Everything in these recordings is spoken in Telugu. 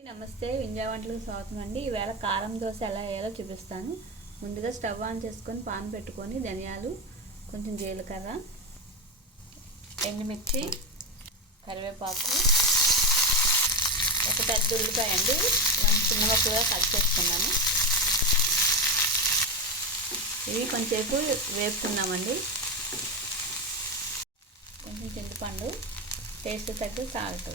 నమస్తే వింజా వంటలకు స్వాగతం అండి. ఈవేళ కారం దోశ ఎలా వేయాలో చూపిస్తాను. ముందుగా స్టవ్ ఆన్ చేసుకొని పాన్ పెట్టుకొని ధనియాలు కొంచెం జీలకర్ర ఎండుమిర్చి కరివేపాకు ఒక పెద్ద ఉల్లిపాయ అండి. మనం చిన్న ముక్కలుగా కట్ చేసుకున్నాను ఇవి కొంచెంసేపు వేపుకున్నామండి కొంచెం చింతపండు టేస్ట్ తగ్గ సాల్ట్.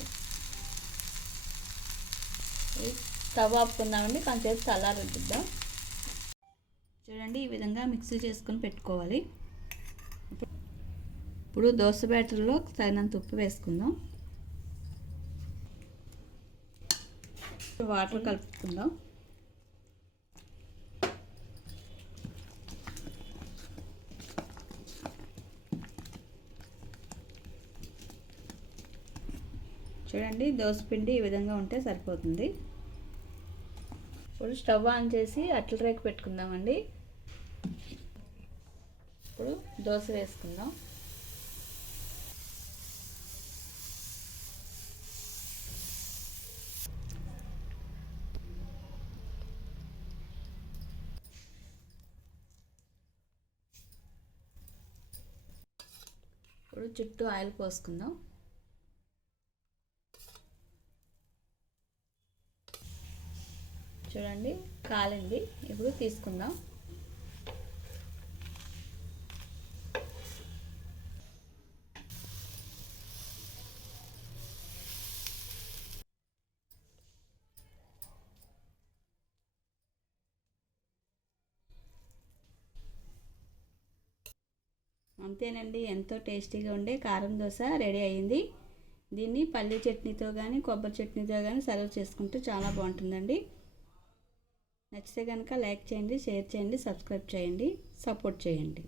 స్టవ్ ఆపుకుందామండి కొంచెంసేపు చల్లారుద్దాం చూడండి ఈ విధంగా మిక్సీ చేసుకొని పెట్టుకోవాలి. ఇప్పుడు దోశ బ్యాటర్లో తగినంత ఉప్పు వేసుకుందాం. వాటర్ కలుపుకుందాం. చూడండి పిండి ఈ విధంగా ఉంటే సరిపోతుంది. ఇప్పుడు స్టవ్ ఆన్ చేసి అట్ల రేకు పెట్టుకుందామండి. ఇప్పుడు దోశ వేసుకుందాం. ఇప్పుడు చుట్టూ ఆయిల్ పోసుకుందాం. చూడండి కాలింది. ఇప్పుడు తీసుకుందాం. అంతేనండి ఎంతో టేస్టీగా ఉండే కారం దోశ రెడీ అయ్యింది. దీన్ని పల్లీ చట్నీతో కానీ కొబ్బరి చట్నీతో కానీ సర్వ్ చేసుకుంటే చాలా బాగుంటుందండి. నచ్చితే కనుక లైక్ చేయండి షేర్ చేయండి సబ్స్క్రైబ్ చేయండి సపోర్ట్ చేయండి.